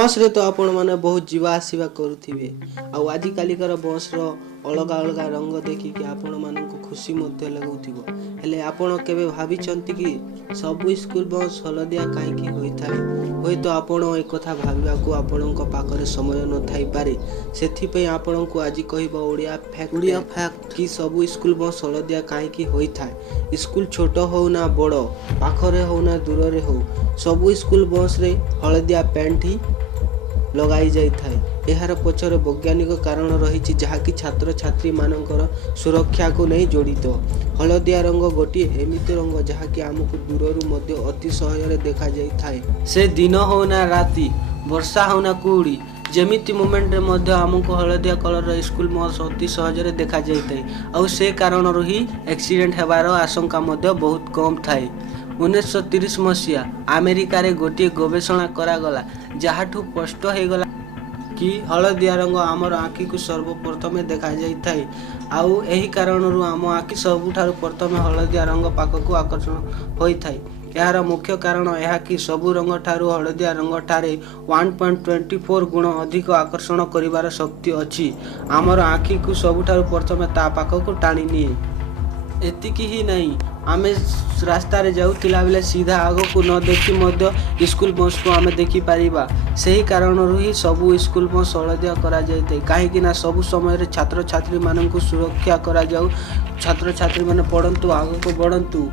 बस रे तो आपण माने बहुत जीवा आसीबा करुथिबे आ आजि कालिकर बस रो अलग अलग रंग देखि कि आपण माननको खुशी मध्ये लगौथिबो हेले आपण केबे भाबिचंती कि सब स्कूल बस हलदिया काहेकि होइथाय होय तो आपण ए कथा भाबिबा को आपणक पाखरे समय न थाई पारे सेथि पे आपणको आजि कहिबो ओडिया फैक्ट कि सब स्कूल बस हलदिया काहेकि होइथाय स्कूल छोट हो ना बड़ पाखरे हो ना दूर रे हो सब स्कूल बस रे हलदिया पेंट ही लगाई जाइथाय एहार पछरे वैज्ञानिक कारण रही जहाँकि छात्र छात्री मानकर सुरक्षा को नहीं जड़ित हलदिया रंग गोटे एमिति रंग जहाँकि आमको दूररू मध्य अति सहजरे देखा जाइथाय से दिन हो ना राति वर्षा हो ना कुड़ी जेमिति मोमेंट रे मध्य आमको हलदिया कलर स्कूल बस अति सहजरे देखा जाइथाय आ से कारण ही एक्सीडेंट हेबार आशंका मध्य बहुत कम थाए 1930 मसीहा अमेरिका रे गोटे गवेषणा करागला जहाँठू स्पष्ट हो गला कि हलदिया रंग आमर आखि को सर्वप्रथमे देखा जाइथाय आउ एही कारणरू आम आखि सबुठारु प्रथमे हलदिया रंग पाखकू आकर्षण होइथाय यार मुख्य कारण यह कि सबु रंग ठारू हलदिया रंग ठारे 1.24 गुण अधिक आकर्षण करिवार शक्ति अछि आमर आखि को सबुठारु प्रथमे ता पाखकू टाणी निए एतिकी ही नहीं आमे रास्ता रे जाउतिला बेले सीधा आगो को न देखि मध्य स्कूल बस को आमे देखि पारिबा सही कारण ही सबु स्कूल बस हलदिया करा जाइते काहे कि ना सबु समय रे छात्र छात्री माननकु सुरक्षा करा जाउ छात्र छात्री माने पढंतु आगो को बढ़ंतु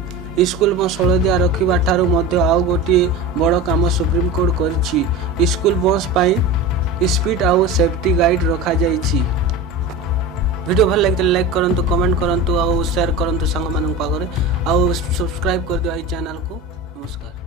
स्कूल बस हलदिया रखिबा ठारू मध्य आउ गोटी बड़ काम सुप्रीम कोर्ट करछि स्कूल बस पाई स्पीड आउ सेफ्टी गाइड रखा जाइछि वीडियो भल लगे लाइक करंतु कमेंट करंतु और शेयर करंतु संग मानन पाखरे और सब्सक्राइब कर दियो आई चैनल को नमस्कार।